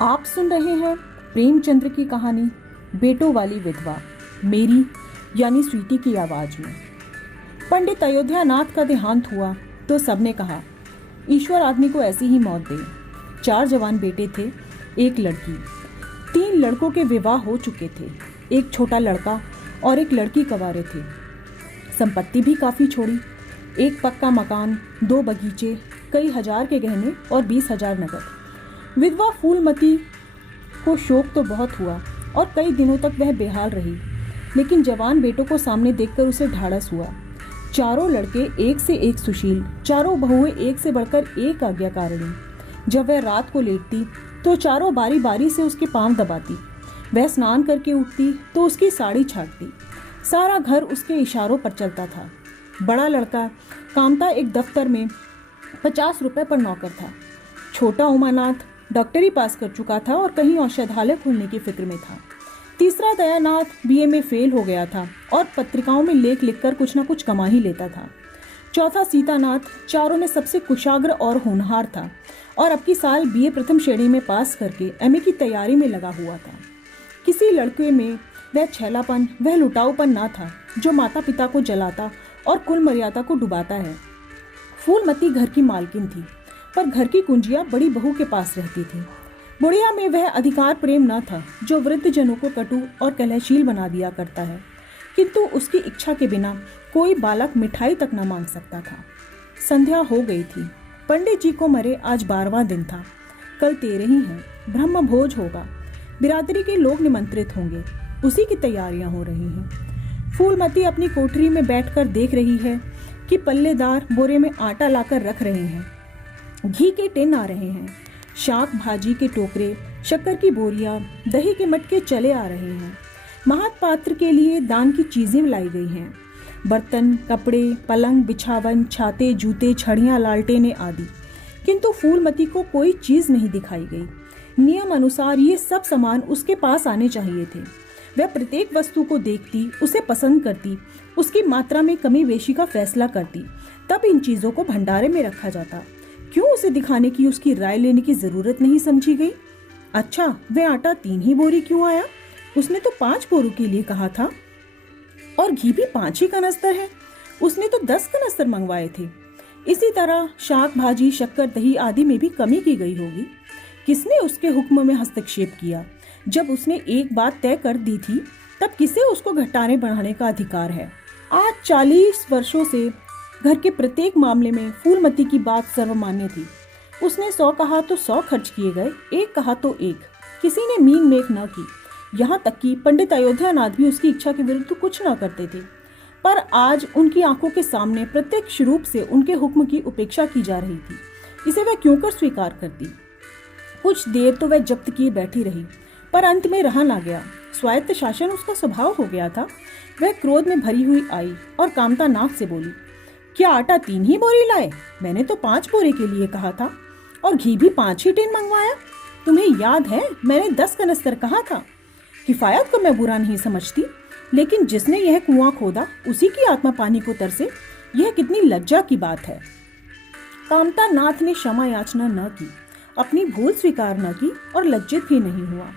आप सुन रहे हैं प्रेमचंद्र की कहानी बेटों वाली विधवा, मेरी यानी स्वीटी की आवाज में। पंडित अयोध्यानाथ का देहांत हुआ तो सबने कहा, ईश्वर आदमी को ऐसी ही मौत दे। 4 जवान बेटे थे, एक लड़की। 3 लड़कों के विवाह हो चुके थे, एक छोटा लड़का और एक लड़की कंवारे थे। संपत्ति भी काफ़ी छोड़ी, एक पक्का मकान, 2 बगीचे, कई हजार के गहने और 20,000 नकद। विधवा फूलमती को शोक तो बहुत हुआ और कई दिनों तक वह बेहाल रही, लेकिन जवान बेटों को सामने देखकर उसे ढाढ़स हुआ। चारों लड़के एक से एक सुशील, चारों बहुएं एक से बढ़कर एक आज्ञाकारिणी। जब वह रात को लेटती तो चारों बारी बारी से उसके पांव दबाती। वह स्नान करके उठती तो उसकी साड़ी छाटती। सारा घर उसके इशारों पर चलता था। बड़ा लड़का कामता एक दफ्तर में 50 रुपए पर नौकर था। छोटा उमानाथ डॉक्टरी पास कर चुका था और कहीं औषधालय खोलने की फिक्र में था। तीसरा दयानाथ बीए में फेल हो गया था और पत्रिकाओं में लेख लिखकर कुछ न कुछ कमा ही लेता था। चौथा सीतानाथ चारों में सबसे कुशाग्र और होनहार था और अब की साल बीए प्रथम श्रेणी में पास करके एमए की तैयारी में लगा हुआ था। किसी लड़के में वह छैलापन, वह लुटाऊपन ना था जो माता पिता को जलाता और कुल मर्यादा को डुबाता है। फूलमती घर की मालकिन थी, पर घर की कुंजियां बड़ी बहू के पास रहती थी। बुढ़िया में वह अधिकार प्रेम न था जो वृद्ध जनों को कटु और कलहशील बना दिया करता है, किंतु उसकी इच्छा के बिना कोई बालक मिठाई तक न मांग सकता था। संध्या हो गई थी। पंडित जी को मरे आज 12वां दिन था। कल 13 है, ब्रह्म भोज होगा। बिरादरी के लोग निमंत्रित होंगे, उसी की तैयारियां हो रही हैं। फूलमती अपनी कोठरी में बैठकर देख रही है कि पल्लेदार बोरे में आटा लाकर रख रहे हैं, घी के टिन आ रहे हैं, शाक भाजी के टोकरे, शक्कर की बोरियां, दही के मटके चले आ रहे हैं। महापात्र के लिए दान की चीजें लाई गई हैं, बर्तन, कपड़े, पलंग, बिछावन, छाते, जूते, छड़ियां, लालटेनें आदि। किंतु फूलमती को कोई चीज नहीं दिखाई गई। नियम अनुसार ये सब सामान उसके पास आने चाहिए थे। वह प्रत्येक वस्तु को देखती, उसे पसंद करती, उसकी मात्रा में कमी बेशी का फैसला करती, तब इन चीजों को भंडारे में रखा जाता। क्यों उसे दिखाने की उसकी राय लेने की जरूरत नहीं समझी गई? अच्छा, वह आटा 3 ही बोरी क्यों आया? उसने तो 5 बोरों के लिए कहा था, और घी भी 5 ही कनस्तर है। उसने तो 10 कनस्तर मंगवाए थे। इसी तरह शाक भाजी, शक्कर, दही आदि में भी कमी की गई होगी। किसने उसके हुक्म में हस्तक्षेप किया? जब उसने एक बात तय कर दी थी, तब किसे उसको घटाने बढ़ाने का अधिकार है? आज 40 वर्षों से घर के प्रत्येक मामले में फूलमती की बात सर्वमान्य थी। उसने 100 कहा तो 100 खर्च किए गए, 1 कहा तो 1। किसी ने मीन मेख न की। यहाँ तक कि पंडित अयोध्यानाथ भी उसकी इच्छा के विरुद्ध कुछ न करते थे। पर आज उनकी आंखों के सामने प्रत्यक्ष रूप से उनके हुक्म की उपेक्षा की जा रही थी। इसे वह क्यों कर स्वीकार करती? कुछ देर तो वह जब्त किए बैठी रही, पर अंत में रहा ना गया। स्वायत्त शासन उसका स्वभाव हो गया था। वह क्रोध में भरी हुई आई और कामता नाथ से बोली, क्या आटा 3 ही बोरी लाए? मैंने तो 5 बोरे के लिए कहा था, और घी भी 5 ही टिन मंगवाया। तुम्हें याद है मैंने 10 कनस्तर कहा था। किफायत को मैं बुरा नहीं समझती, लेकिन जिसने यह कुआं खोदा उसी की आत्मा पानी को तरसे, यह कितनी लज्जा की बात है। कामता नाथ ने क्षमा याचना न की, अपनी भूल स्वीकार न की और लज्जित भी नहीं हुआ।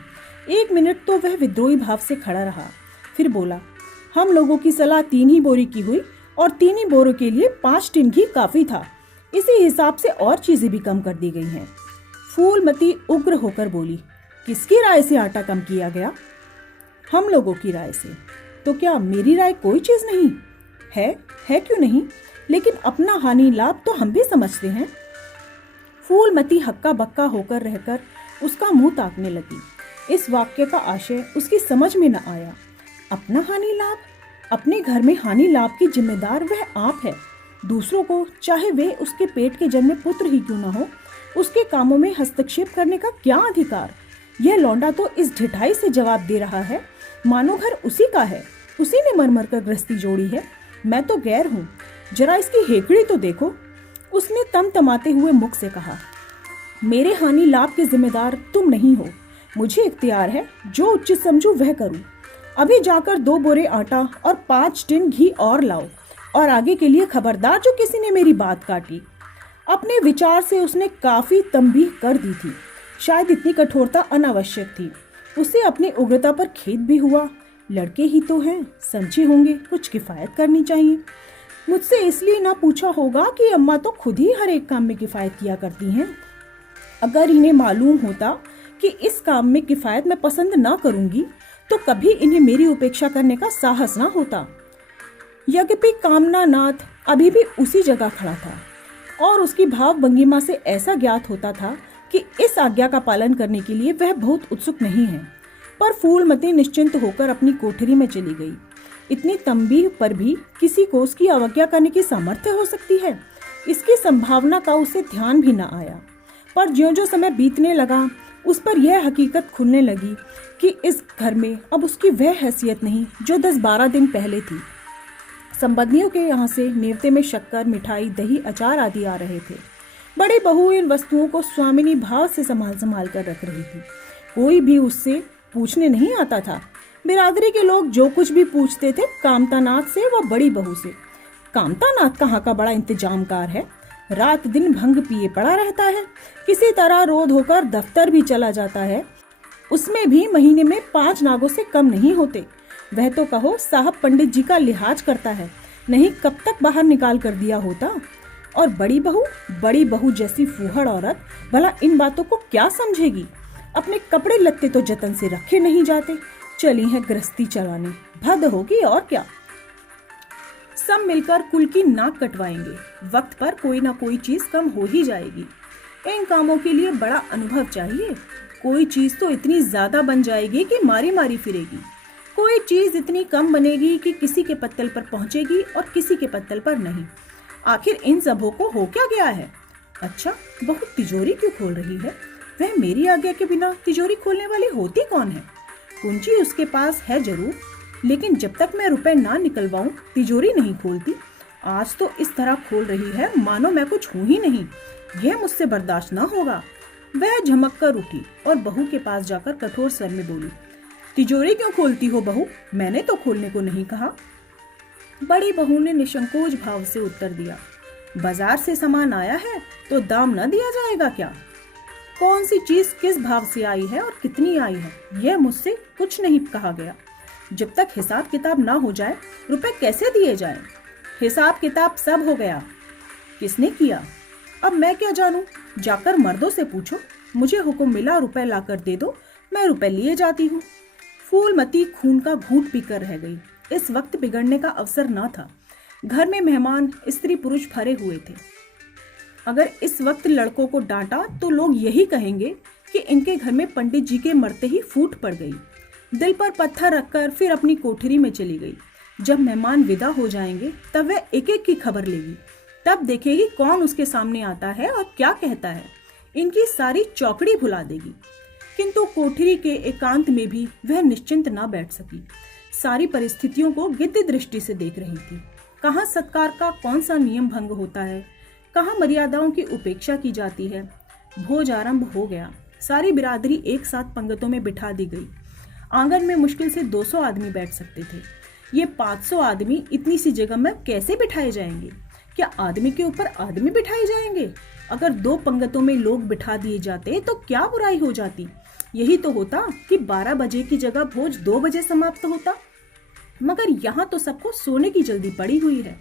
1 मिनट तो वह विद्रोही भाव से खड़ा रहा, फिर बोला, हम लोगों की सलाह 3 ही बोरी की हुई और 3 ही बोरों के लिए 5 टिन घी काफी था। इसी हिसाब से और चीजें भी कम कर दी गई हैं। फूलमती उग्र होकर बोली, किसकी राय से आटा कम किया गया? हम लोगों की राय से। तो क्या मेरी राय कोई चीज नहीं है क्यों नहीं? लेकिन अपना हानि लाभ तो हम भी समझते हैं। फूलमती हक्का बक्का होकर रहकर उसका मुंह ताकने लगी। इस वाक्य का आशय उसकी समझ में न आया। अपना हानि लाभ? अपने घर में हानि लाभ की जिम्मेदार वह आप है। दूसरों को, चाहे वे उसके पेट के जन्मे पुत्र ही क्यों न हो, उसके कामों में हस्तक्षेप करने का क्या अधिकार? यह लौंडा तो इस ढिठाई से जवाब दे रहा है मानो घर उसी का है, उसी ने मरमर कर गृहस्थी जोड़ी है। मैं तो गैर हूँ, जरा इसकी हेकड़ी तो देखो। उसने तमतमाते हुए मुख से कहा, मेरे हानि लाभ के जिम्मेदार तुम नहीं हो। मुझे इख्तियार है, जो उचित समझूं वह करूं। अभी जाकर 2 बोरे आटा और 5 टिन घी और लाओ, और आगे के लिए खबरदार जो किसी ने मेरी बात काटी। अपने विचार से उसने काफी तंबीह कर दी थी। शायद इतनी कठोरता अनावश्यक थी। उसे अपनी उग्रता पर खेद भी हुआ। लड़के ही तो हैं, समझे होंगे कुछ किफ़ायत करनी चाहिए। मुझसे इसलिए ना पूछा होगा कि अम्मा तो खुद ही हर एक काम में किफ़ायत किया करती हैं। अगर इन्हें मालूम होता कि इस काम में किफ़ायत मैं पसंद ना करूंगी तो कभी इन्हें मेरी उपेक्षा करने का साहस ना होता। यद्यपि कामनानाथ अभी भी उसी जगह खड़ा था और उसकी भाव भंगिमा से ऐसा ज्ञात होता था कि इस आज्ञा का पालन करने के लिए वह बहुत उत्सुक नहीं है। पर फूलमती निश्चिंत होकर अपनी कोठरी में चली गई। इतनी तंबीह पर भी किसी को उसकी अवज्ञा करने की सामर्थ्य हो सकती है, इसकी संभावना का उसे ध्यान भी न आया। पर ज्यों-ज्यों समय बीतने लगा उस पर यह हकीकत खुलने लगी कि इस घर में अब उसकी वह हैसियत नहीं जो 10-12 दिन पहले थी। संबंधियों के यहाँ से नेवते में शक्कर, मिठाई, दही, अचार आदि आ रहे थे। बड़ी बहू इन वस्तुओं को स्वामिनी भाव से संभाल कर रख रही थी। कोई भी उससे पूछने नहीं आता था। बिरादरी के लोग जो कुछ भी पूछते थे कामतानाथ से व बड़ी बहू से। कामतानाथ कहाँ का बड़ा इंतजामकार है, रात दिन भंग पिए पड़ा रहता है, किसी तरह रोध होकर दफ्तर भी चला जाता है, उसमें भी महीने में 5 नागों से कम नहीं होते। वह तो कहो साहब पंडित जी का लिहाज करता है, नहीं कब तक बाहर निकाल कर दिया होता। और बड़ी बहू जैसी फूहड़ औरत भला इन बातों को क्या समझेगी। अपने कपड़े लत्ते तो जतन से रखे नहीं जाते, चली है गृहस्थी चलाने, भद होगी और क्या। सब मिलकर कुल की नाक कटवाएंगे, वक्त पर कोई ना कोई चीज कम हो ही जाएगी। इन कामों के लिए बड़ा अनुभव चाहिए। कोई चीज तो इतनी ज्यादा बन जाएगी कि मारी मारी फिरेगी, कोई चीज इतनी कम बनेगी कि किसी के पत्तल पर पहुंचेगी और किसी के पत्तल पर नहीं। आखिर इन सबों को हो क्या गया है। अच्छा, बहुत तिजोरी क्यों खोल रही है। वह मेरी आज्ञा के बिना तिजोरी खोलने वाली होती कौन है। कुंजी उसके पास है जरूर, लेकिन जब तक मैं रुपए ना निकलवाऊं तिजोरी नहीं खोलती। आज तो इस तरह खोल रही है मानो मैं कुछ हूं ही नहीं। यह मुझसे बर्दाश्त ना होगा। वह झमक कर उठी और बहू के पास जाकर कठोर स्वर में बोली, तिजोरी क्यों खोलती हो बहू, मैंने तो खोलने को नहीं कहा। बड़ी बहू ने निसंकोच भाव से उत्तर दिया, बाजार से सामान आया है तो दाम न दिया जाएगा क्या। कौन सी चीज किस भाव से आई है और कितनी आई है, यह मुझसे कुछ नहीं कहा गया। जब तक हिसाब किताब ना हो जाए रुपए कैसे दिए जाएं? हिसाब किताब सब हो गया। किसने किया? अब मैं क्या जानूं, जाकर मर्दों से पूछो। मुझे हुक्म मिला रुपए लाकर दे दो, मैं रुपए लिए जाती हूँ। फूलमती खून का घूंट पीकर रह गई। इस वक्त बिगड़ने का अवसर न था। घर में मेहमान स्त्री पुरुष भरे हुए थे। अगर इस वक्त लड़कों को डांटा तो लोग यही कहेंगे कि इनके घर में पंडित जी के मरते ही फूट पड़ गई। दिल पर पत्थर रखकर फिर अपनी कोठरी में चली गई। जब मेहमान विदा हो जाएंगे तब वह एक एक की खबर लेगी, तब देखेगी कौन उसके सामने आता है और क्या कहता है। इनकी सारी चौकड़ी भुला देगी। किंतु कोठरी के एकांत में भी वह निश्चिंत ना बैठ सकी। सारी परिस्थितियों को गिद्ध दृष्टि से देख रही थी। कहाँ सत्कार का कौन सा नियम भंग होता है, कहाँ मर्यादाओं की उपेक्षा की जाती है। भोज आरंभ हो गया। सारी बिरादरी एक साथ पंगतों में बिठा दी गई। आंगन में मुश्किल से 200 आदमी बैठ सकते थे। ये 500 आदमी इतनी सी जगह में कैसे बिठाए जाएंगे। क्या आदमी के ऊपर आदमी बिठाए जाएंगे। अगर 2 पंगतों में लोग बिठा दिए जाते तो क्या बुराई हो जाती। यही तो होता कि 12 बजे की जगह भोज 2 बजे समाप्त होता। मगर यहाँ तो सबको सोने की जल्दी पड़ी हुई है।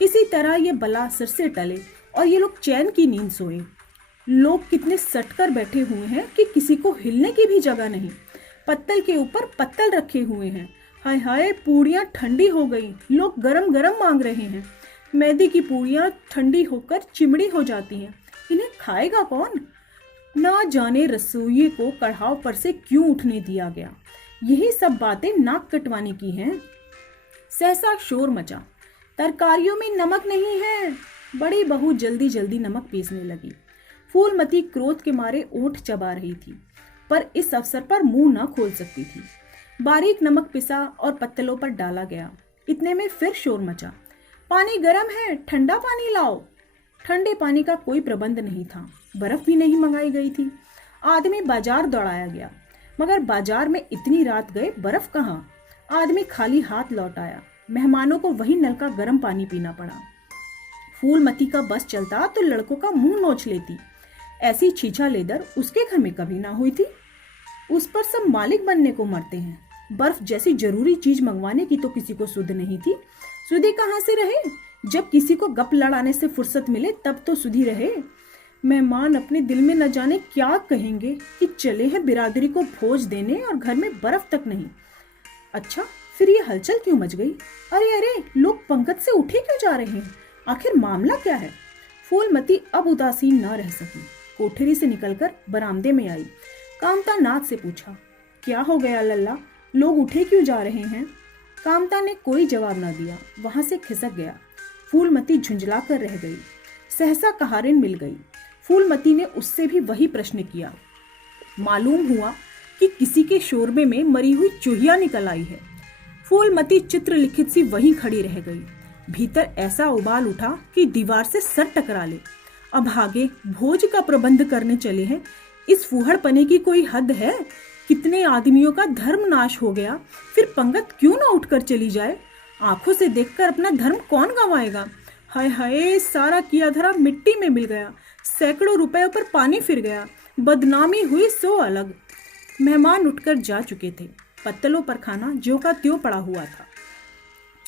किसी तरह ये बला सिर से टले और ये लोग चैन की नींद सोए। लोग कितने सटकर बैठे हुए हैं कि किसी को हिलने की भी जगह नहीं। पत्तल के ऊपर पत्तल रखे हुए हैं। हाय हाय, पूड़ियाँ ठंडी हो गई, लोग गरम गरम मांग रहे हैं। मैदे की पूड़ियाँ ठंडी होकर चिमड़ी हो जाती हैं। इन्हें खाएगा कौन। ना जाने रसोइये को कढ़ाव पर से क्यों उठने दिया गया। यही सब बातें नाक कटवाने की हैं। सहसा शोर मचा, तरकारियों में नमक नहीं है। बड़ी बहू जल्दी जल्दी नमक पीसने लगी। फूलमती क्रोध के मारे ओंठ चबा रही थी, पर इस अवसर पर मुंह न खोल सकती थी। बारीक नमक पिसा और पत्तलों पर डाला गया। इतने में फिर शोर मचा, पानी गर्म है, ठंडा पानी लाओ। ठंडे पानी का कोई प्रबंध नहीं था। बर्फ भी नहीं मंगाई गई थी। आदमी बाजार दौड़ाया गया, मगर बाजार में इतनी रात गए बर्फ कहाँ। आदमी खाली हाथ लौट आया। मेहमानों को वही नल का गर्म पानी पीना पड़ा। फूलमती का बस चलता तो लड़कों का मुंह नोच लेती। ऐसी छीछा लेदर उसके घर में कभी ना हुई थी। उस पर सब मालिक बनने को मरते हैं। बर्फ जैसी जरूरी चीज मंगवाने की तो किसी को सुध नहीं थी। सुधी कहाँ से रहे? जब किसी को गप लड़ाने से फुर्सत मिले तब तो सुधी रहे। मेहमान अपने दिल में न जाने क्या कहेंगे कि चले हैं बिरादरी को भोज देने और घर में बर्फ तक नहीं। अच्छा, फिर ये हलचल क्यों मच गई? अरे अरे, लोग पंगत से उठे क्यों जा रहे हैं? आखिर मामला क्या है? फूलमती अब उदासीन न रह सकी। कोठरी से निकलकर बरामदे में आई। कामता नाथ से पूछा, क्या हो गया लल्ला, लोग उठे क्यों जा रहे हैं? कामता ने कोई जवाब न दिया, वहां से खिसक गया। फूलमती झुंझला कर रह गई। सहसा कहारिन मिल गई। फूलमती ने उससे भी वही प्रश्न किया। मालूम हुआ कि किसी के शोरबे में मरी हुई चूहिया निकल आई है। फूलमती चित्रलिखित सी वहीं खड़ी रह गई। भीतर ऐसा उबाल उठा कि दीवार से सर टकरा ले। अब आगे भोज का प्रबंध करने चले हैं। इस फूहड़पने की कोई हद है? कितने आदमियों का धर्म नाश हो गया, फिर पंगत क्यों ना उठकर चली जाए? आंखों से देखकर अपना धर्म कौन गंवाएगा? हाय हाय, सारा किया धरा मिट्टी में मिल गया। सैकड़ों रुपयों पर पानी फिर गया। बदनामी हुई सो अलग। मेहमान उठकर जा चुके थे। पत्तलों पर खाना ज्यों का त्यों पड़ा हुआ था।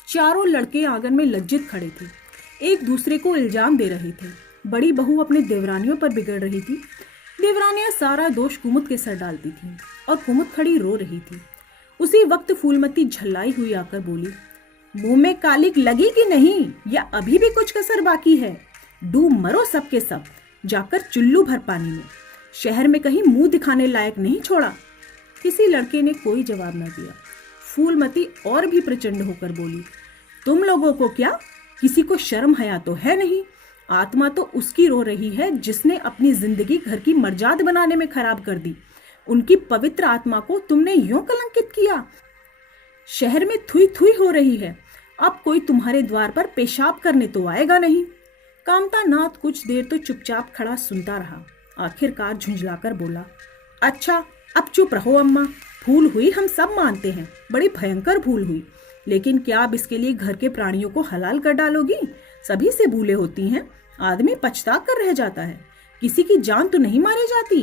चारों लड़के आंगन में लज्जित खड़े थे, एक दूसरे को इल्जाम दे रहे थे। बड़ी बहू अपने देवरानियों पर बिगड़ रही थी। देवरानियां सारा दोष कुमुद के सर डालती थीं और कुमुद खड़ी रो रही थी। उसी वक्त फूलमती झल्लाई हुई आकर बोली, मुंह में कालिक लगी कि नहीं, या अभी भी कुछ कसर बाकी है? डूब मरो सब के सब, जाकर चुल्लू भर पानी में। शहर में कहीं मुंह दिखाने लायक नहीं छोड़ा। किसी लड़के ने कोई जवाब न दिया। फूलमती और भी प्रचंड होकर बोली, तुम लोगों को क्या, किसी को शर्म हया तो है नहीं? आत्मा तो उसकी रो रही है जिसने अपनी जिंदगी घर की मर्जाद बनाने में खराब कर दी। उनकी पवित्र आत्मा को तुमने यूं कलंकित किया। शहर में थुई थुई हो रही है। अब कोई तुम्हारे द्वार पर पेशाब करने तो आएगा नहीं। कामता नाथ कुछ देर तो चुपचाप खड़ा सुनता रहा। आखिरकार झुंझलाकर बोला, अच्छा अब चुप रहो अम्मा। भूल हुई, हम सब मानते हैं, बड़ी भयंकर भूल हुई, लेकिन क्या अब इसके लिए घर के प्राणियों को हलाल कर डालोगी? सभी से भूलें होती हैं, आदमी पछता कर रह जाता है, किसी की जान तो नहीं मारी जाती।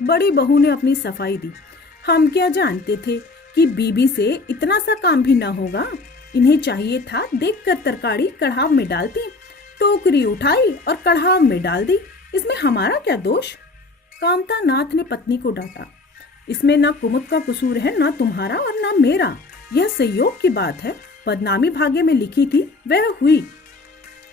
बड़ी बहू ने अपनी सफाई दी। हम क्या जानते थे कि बीबी से इतना सा काम भी ना होगा। इन्हें चाहिए था देखकर तरकारी कढ़ाव में डालती, टोकरी उठाई और कढ़ाव में डाल दी। इसमें हमारा क्या दोष? कामता नाथ ने पत्नी को डांटा। इसमें ना कुमुद का कसूर है, ना तुम्हारा और ना मेरा। यह संयोग की बात है। बदनामी भाग्य में लिखी थी, वह हुई।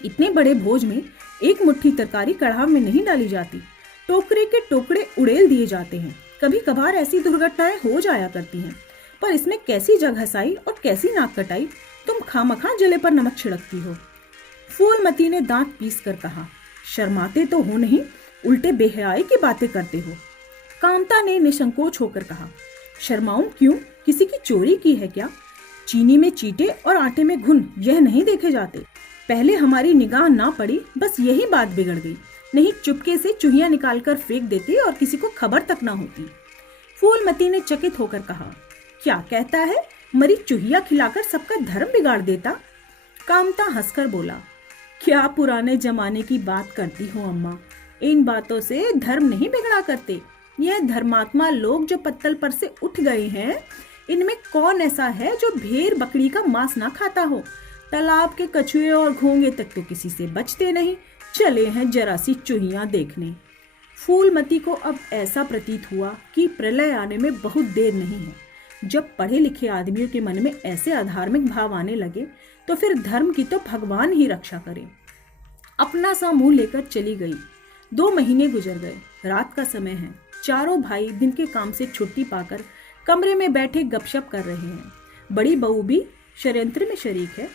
इतने बड़े भोज में एक मुट्ठी तरकारी कढ़ाव में नहीं डाली जाती। टोकरे के टोकरे उड़ेल दिए जाते हैं। कभी कभार ऐसी दुर्घटनाएं हो जाया करती हैं, पर इसमें कैसी जग हंसाई और कैसी नाक कटाई। तुम खामखा जले पर नमक छिड़कती हो। फूलमती ने दांत पीस कर कहा, शर्माते तो हो नहीं, उल्टे बेहयाई की बातें करते हो। कामता ने निसंकोच होकर कहा, शर्माऊं क्यों? किसी की चोरी की है क्या? चीनी में चीटे और आटे में घुन, यह नहीं देखे जाते। पहले हमारी निगाह ना पड़ी, बस यही बात बिगड़ गई। नहीं चुपके से चूहियां निकालकर फेंक देते और किसी को खबर तक ना होती। फूलमती ने चकित होकर कहा, क्या कहता है? मरी चूहिया खिलाकर सबका धर्म बिगाड़ देता? कामता हंसकर बोला, क्या पुराने जमाने की बात करती हो अम्मा? इन बातों से धर्म नहीं बिगड़ा करते। यह धर्मात्मा लोग जो पत्तल पर से उठ गए हैं, इनमें कौन ऐसा है जो भेड़ बकरी का मांस ना खाता हो? तालाब के कछुए और घोंगे तक तो किसी से बचते नहीं, चले हैं जरा सी चूहियां देखने। फूलमती को अब ऐसा प्रतीत हुआ कि प्रलय आने में बहुत देर नहीं है। जब पढ़े लिखे आदमियों के मन में ऐसे अधार्मिक भाव आने लगे तो फिर धर्म की तो भगवान ही रक्षा करे। अपना सा मुंह लेकर चली गई। 2 महीने गुजर गए। रात का समय है। चारों भाई दिन के काम से छुट्टी पाकर कमरे में बैठे गपशप कर रहे हैं। बड़ी बहू भी षड्यंत्र में शरीक है।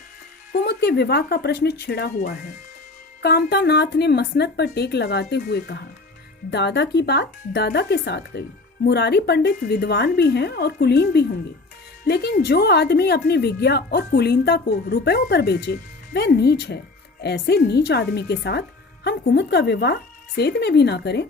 कुमुद के विवाह का प्रश्न छिड़ा हुआ है। कामता नाथ ने मसनद पर टेक लगाते हुए कहा, दादा की बात दादा के साथ गई। मुरारी पंडित विद्वान भी हैं और कुलीन भी होंगे, लेकिन जो आदमी अपनी विज्ञा और कुलीनता को रुपयों पर बेचे वह नीच है। ऐसे नीच आदमी के साथ हम कुमुद का विवाह सेध में भी ना करें।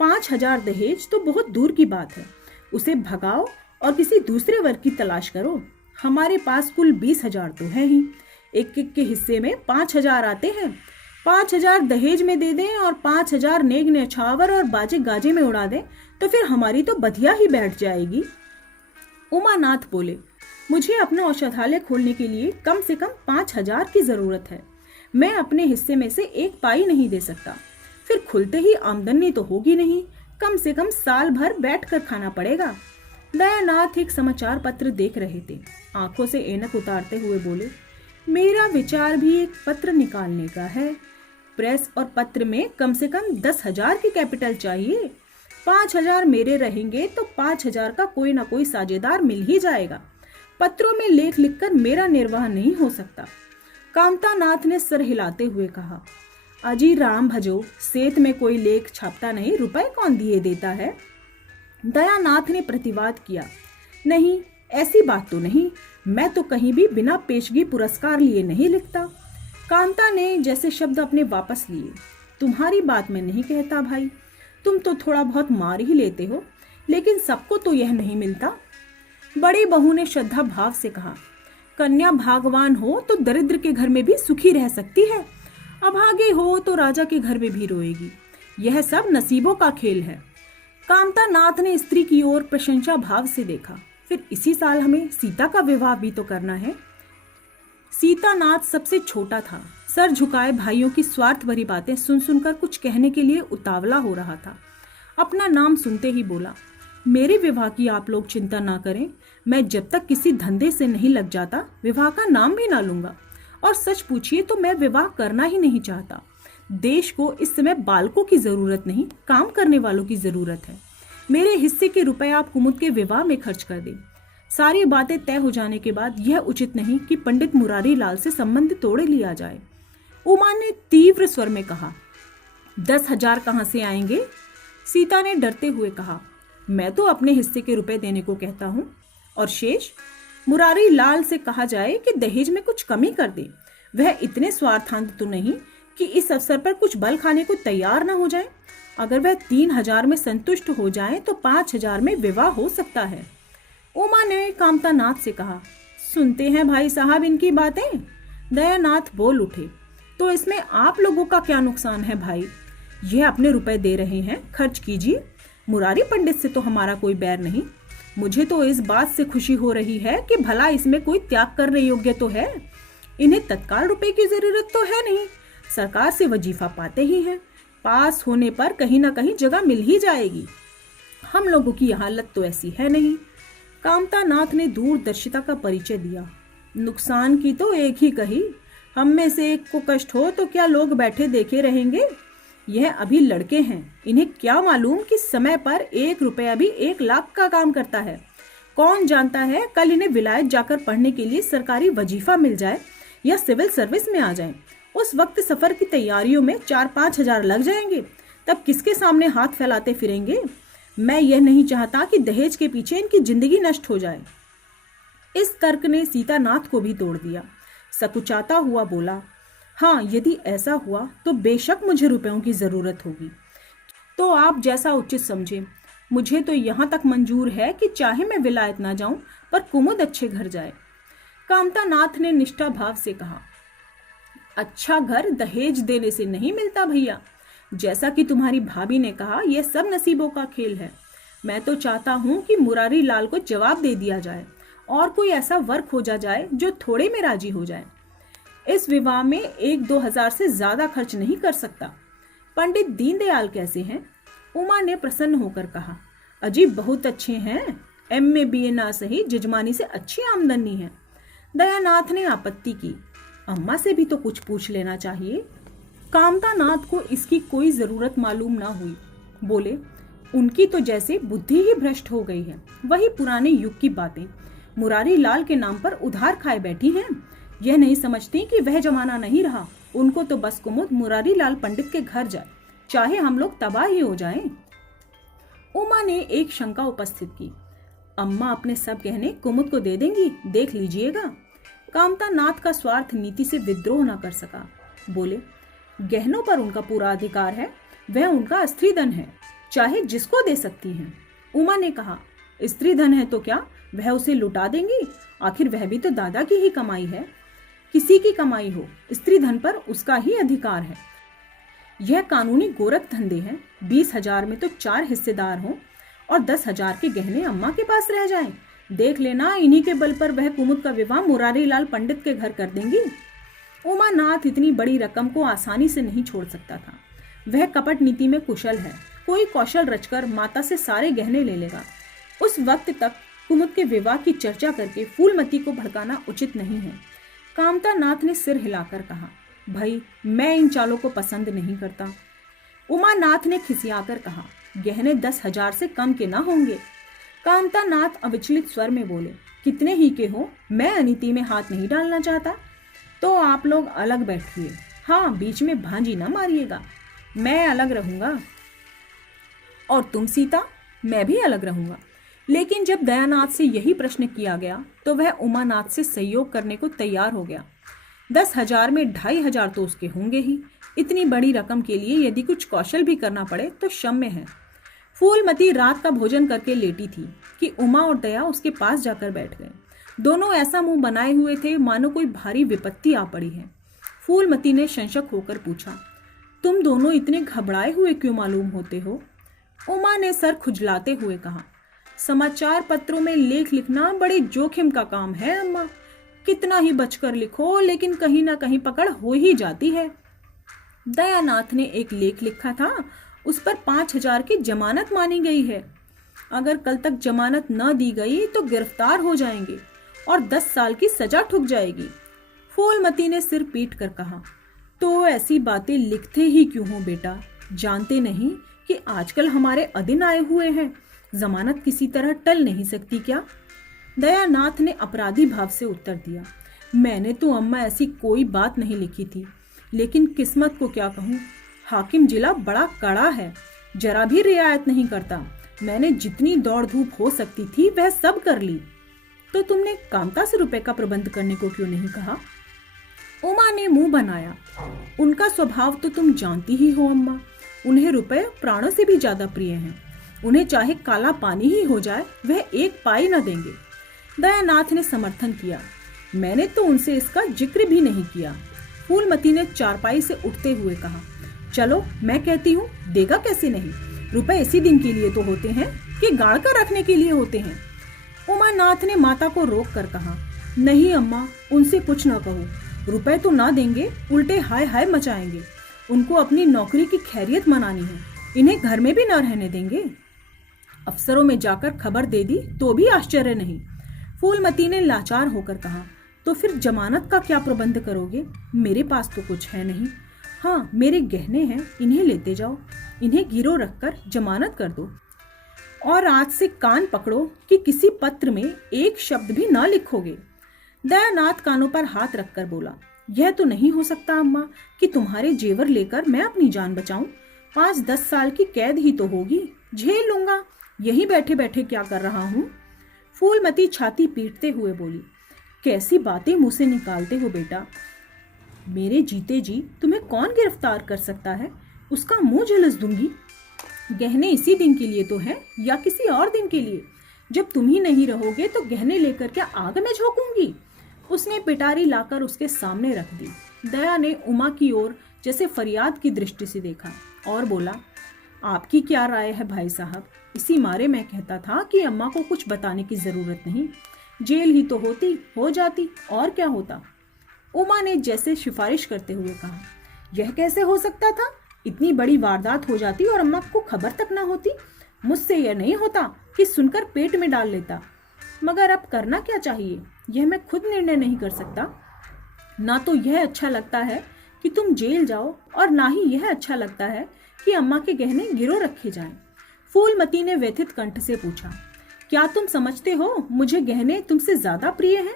5,000 दहेज तो बहुत दूर की बात है। उसे भगाओ और किसी दूसरे वर्ग की तलाश करो। हमारे पास कुल 20,000 तो है ही। एक एक के हिस्से में 5,000 आते हैं। 5,000 दहेज में दे दें और 5,000 नेग न्यौछावर और बाजे गाजे में उड़ा दें तो फिर हमारी तो बधिया ही बैठ जाएगी। उमानाथ बोले, मुझे अपना औषधालय खोलने के लिए कम से कम 5,000 की जरूरत है। मैं अपने हिस्से में से 1 पाई नहीं दे सकता। फिर खुलते ही आमदनी तो होगी नहीं, कम से कम साल भर बैठ कर खाना पड़ेगा। दयानाथ एक समाचार पत्र देख रहे थे। आंखों से ऐनक उतारते हुए बोले, मेरा विचार भी एक पत्र निकालने का है। प्रेस और पत्र में कम से कम 10,000 की कैपिटल चाहिए। 5,000 मेरे रहेंगे तो 5,000 का कोई ना कोई साझेदार मिल ही जाएगा। पत्रों में लेख लिखकर मेरा निर्वाह नहीं हो सकता। कामतानाथ ने सर हिलाते हुए कहा, अजी राम भजो, सेत में कोई लेख छापता नहीं, रुपए कौन दिए देता है। दयानाथ ने प्रतिवाद किया, नहीं ऐसी बात तो नहीं, मैं तो कहीं भी बिना पेशगी पुरस्कार लिए नहीं लिखता। कांता ने जैसे शब्द अपने वापस लिए, तुम्हारी बात मैं नहीं कहता भाई, तुम तो थोड़ा बहुत मार ही लेते हो, लेकिन सबको तो यह नहीं मिलता। बड़ी बहू ने श्रद्धा भाव से कहा, कन्या भागवान हो तो दरिद्र के घर में भी सुखी रह सकती है, अभागी हो तो राजा के घर में भी रोएगी। यह सब नसीबों का खेल है। कामतानाथ ने स्त्री की ओर प्रशंसा भाव से देखा, फिर इसी साल हमें सीता का विवाह भी तो करना है। सीतानाथ सबसे छोटा था, सर झुकाए भाइयों की स्वार्थ भरी बातें सुन सुनकर कुछ कहने के लिए उतावला हो रहा था। अपना नाम सुनते ही बोला, मेरे विवाह की आप लोग चिंता ना करें, मैं जब तक किसी धंधे से नहीं लग जाता विवाह का नाम भी ना लूंगा। और सच पूछिए तो मैं विवाह करना ही नहीं चाहता। देश को इस समय बालकों की जरूरत नहीं, काम करने वालों की जरूरत है। मेरे हिस्से के रुपए आप कुमुद के विवाह में खर्च कर दें। सारी बातें तय हो जाने के बाद यह उचित नहीं कि पंडित मुरारी लाल से संबंध तोड़ लिया जाए। उमा ने तीव्र स्वर में कहा, 10,000 कहां से आएंगे। सीता ने डरते हुए कहा, मैं तो अपने हिस्से के रुपए देने को कहता हूं, और शेष मुरारी लाल से कहा जाए कि दहेज में कुछ कमी कर दे। वह इतने स्वार्थांत तो नहीं कि इस अवसर पर कुछ बल खाने को तैयार न हो जाए। अगर वह 3,000 में संतुष्ट हो जाए तो 5,000 में विवाह हो सकता है। उमा ने कामतानाथ से कहा, सुनते हैं भाई साहब इनकी बातें। दयानाथ बोल उठे, तो इसमें आप लोगों का क्या नुकसान है भाई, यह अपने रुपए दे रहे हैं, खर्च कीजिए। मुरारी पंडित से तो हमारा कोई बैर नहीं। मुझे तो इस बात से खुशी हो रही है कि भला इसमें कोई त्याग करने योग्य तो है। इन्हें तत्काल रुपए की जरूरत तो है नहीं, सरकार से वजीफा पाते ही हैं, पास होने पर कहीं ना कहीं जगह मिल ही जाएगी। हम लोगों की हालत तो ऐसी है नहीं। कामतानाथ ने दूरदर्शिता का परिचय दिया, नुकसान की तो एक ही कही, हम में से एक को कष्ट हो तो क्या लोग बैठे देखे रहेंगे। यह अभी लड़के हैं, इन्हें क्या मालूम कि समय पर 1 रुपया भी 1 लाख का काम करता है। कौन जानता है कल इन्हें विलायत जाकर पढ़ने के लिए सरकारी वजीफा मिल जाए या सिविल सर्विस में आ जाए। उस वक्त सफर की तैयारियों में 4-5 हजार लग जाएंगे, तब किसके सामने हाथ फैलाते फिरेंगे। मैं यह नहीं चाहता कि दहेज के पीछे इनकी जिंदगी नष्ट हो जाए। इस तर्क ने सीतानाथ को भी तोड़ दिया। सकुचाता हुआ बोला, हाँ यदि ऐसा हुआ तो बेशक मुझे रुपयों की जरूरत होगी, तो आप जैसा उचित समझे। मुझे तो यहाँ तक मंजूर है कि चाहे मैं विलायत ना जाऊं पर कुमुद अच्छे घर जाए। कामतानाथ ने निष्ठा भाव से कहा, अच्छा घर दहेज देने से नहीं मिलता भैया। जैसा कि तुम्हारी भाभी ने कहा, यह सब नसीबों का खेल है। मैं तो चाहता हूं कि मुरारी लाल को जवाब दे दिया जाए और कोई ऐसा वर खोजा जाए जो थोड़े में राजी हो जाए। इस विवाह में 1-2 हजार से ज्यादा खर्च नहीं कर सकता। पंडित दीनदयाल कैसे हैं? उमा ने प्रसन्न होकर कहा, अजीब बहुत अच्छे हैं, MA BA ना सही जजमानी से अच्छी आमदनी है। दयानाथ ने आपत्ति की, अम्मा से भी तो कुछ पूछ लेना चाहिए। कामतानाथ को इसकी कोई जरूरत मालूम ना हुई। बोले, उनकी तो जैसे बुद्धि ही भ्रष्ट हो गई है, वही पुराने युग की बातें मुरारी लाल के नाम पर उधार खाए बैठी हैं। यह नहीं समझती कि वह जमाना नहीं रहा। उनको तो बस कुमुद मुरारी लाल पंडित के घर जाए, चाहे हम लोग तबाह ही हो जाएं। उमा ने एक शंका उपस्थित की, अम्मा अपने सब गहने कुमुद को दे देंगी, देख लीजिएगा। कामतानाथ का स्वार्थ नीति से विद्रोह न कर सका। बोले, गहनों पर उनका पूरा अधिकार है, वह उनका स्त्री धन है, चाहे जिसको दे सकती हैं। उमा ने कहा, स्त्री धन है तो क्या वह उसे लुटा देंगी? आखिर वह भी तो दादा की ही कमाई है। किसी की कमाई हो, स्त्री धन पर उसका ही अधिकार है। यह कानूनी गोरख धंधे हैं। 20,000 में तो 4 हिस्सेदार हों और 10,000 के गहने अम्मा के पास रह जाएं। देख लेना, इन्हीं के बल पर वह कुमुद का विवाह मुरारी लाल पंडित के घर कर देंगी। उमानाथ इतनी बड़ी रकम को आसानी से नहीं छोड़ सकता था। वह कपट नीति में कुशल है। कोई कौशल रचकर माता से सारे गहने ले लेगा। उस वक्त तक कुमुद के विवाह की चर्चा करके फूलमती को भड़काना उचित नहीं है। कामता नाथ ने सिर हिलाकर कहा, भाई मैं इन चालों को पसंद नहीं करता। उमानाथ ने खिसियाकर कहा, गहने 10,000 से कम के ना होंगे। कामता नाथ अविचलित स्वर में बोले, कितने ही के हो, मैं अनीति में हाथ नहीं डालना चाहता। तो आप लोग अलग बैठिए। हाँ, बीच में भांजी ना मारिएगा। मैं अलग रहूंगा। और तुम सीता? मैं भी अलग रहूंगा। लेकिन जब दयानाथ से यही प्रश्न किया गया तो वह उमानाथ से सहयोग करने को तैयार हो गया। 10,000 में 2,500 तो उसके होंगे ही। इतनी बड़ी रकम के लिए यदि कुछ कौशल भी करना पड़े तो क्षम्य है। फूलमती रात का भोजन करके लेटी थी कि उमा और दया उसके पास जाकर बैठ गए। दोनों ऐसा मुंह बनाए हुए थे मानो कोई भारी विपत्ति आ पड़ी है। फूलमती ने शंशक होकर पूछा, तुम दोनों इतने घबराए हुए क्यों मालूम होते हो? उमा ने सर खुजलाते हुए कहा, समाचार पत्रों में लेख लिखना बड़े जोखिम का काम है अम्मा। कितना ही बचकर लिखो लेकिन कहीं ना कहीं पकड़ हो ही जाती है। दयानाथ ने एक लेख लिखा था, उस पर 5,000 की जमानत मानी गई है। अगर कल तक जमानत न दी गई तो गिरफ्तार हो जाएंगे और 10 साल की सजा ठुक जाएगी। फूलमती ने सिर पीट कर कहा, तो ऐसी बातें लिखते ही क्यों हो बेटा? जानते नहीं कि आजकल हमारे अधीन आए हुए हैं, जमानत किसी तरह टल नहीं सकती क्या? दयानाथ ने अपराधी भाव से उत्तर दिया, मैंने तो अम्मा ऐसी कोई बात नहीं लिखी थी, लेकिन किस्मत को क्या कहूँ, हाकिम जिला बड़ा कड़ा है, जरा भी रियायत नहीं करता। मैंने जितनी दौड़ धूप हो सकती थी वह सब कर ली। तो तुमने कामता से रुपए का प्रबंध करने को क्यों नहीं कहा? उमा ने मुंह बनाया, उनका स्वभाव तो तुम जानती ही हो अम्मा। उन्हें रुपए प्राणों से भी ज्यादा प्रिय हैं। उन्हें चाहे काला पानी ही हो जाए वह एक पाई न देंगे। दयानाथ ने समर्थन किया, मैंने तो उनसे इसका जिक्र भी नहीं किया। फूलमती ने चारपाई से उठते हुए कहा, चलो मैं कहती हूँ, देगा कैसे नहीं? रुपए इसी दिन के लिए तो होते हैं कि गाड़ कर रखने के लिए होते हैं। उमानाथ ने माता को रोक कर कहा, नहीं अम्मा, उनसे कुछ न कहो। रुपए तो ना देंगे, उल्टे हाय हाय मचाएंगे। उनको अपनी नौकरी की खैरियत मनानी है, इन्हें घर में भी न रहने देंगे। अफसरों में जाकर खबर दे दी तो भी आश्चर्य नहीं। फूलमती ने लाचार होकर कहा, तो फिर जमानत का क्या प्रबंध करोगे? मेरे पास तो कुछ है नहीं। हाँ, मेरे गहने हैं, इन्हें लेते जाओ, इन्हें गिरो रखकर जमानत कर दो। और आज से कान पकड़ो कि किसी पत्र में एक शब्द भी ना लिखोगे। दयानाथ कानों पर हाथ रखकर बोला, यह तो नहीं हो सकता अम्मा कि तुम्हारे जेवर लेकर मैं अपनी जान बचाऊं। 5-10 साल की कैद ही तो होगी, झेल लूंगा। यही बैठे बैठे क्या कर रहा हूँ? फूलमती छाती पीटते हुए बोली, कैसी बातें मुंह से निकालते हो बेटा? मेरे जीते जी तुम्हें कौन गिरफ्तार कर सकता है? उसका मुंह झुलस दूंगी। गहने इसी दिन के लिए तो हैं या किसी और दिन के लिए? जब तुम ही नहीं रहोगे तो गहने लेकर क्या आग में झोंकूंगी? उसने पिटारी लाकर उसके सामने रख दी। दया ने उमा की ओर जैसे फरियाद की दृष्टि से देखा और बोला, आपकी क्या राय है भाई साहब? इसी मारे मैं कहता था कि अम्मा को कुछ बताने की जरूरत नहीं, जेल ही तो होती, हो जाती, और क्या होता। उमा ने जैसे सिफारिश करते हुए कहा, यह कैसे हो सकता था? इतनी बड़ी वारदात हो जाती और अम्मा को खबर तक ना होती। मुझसे यह नहीं होता कि सुनकर पेट में डाल लेता। मगर अब करना क्या चाहिए यह मैं खुद निर्णय नहीं कर सकता। ना तो यह अच्छा लगता है कि तुम जेल जाओ और ना ही यह अच्छा लगता है कि अम्मा के गहने गिरो रखे जाएं। फूलमती ने व्यथित कंठ से पूछा, क्या तुम समझते हो मुझे गहने तुमसे ज्यादा प्रिय हैं?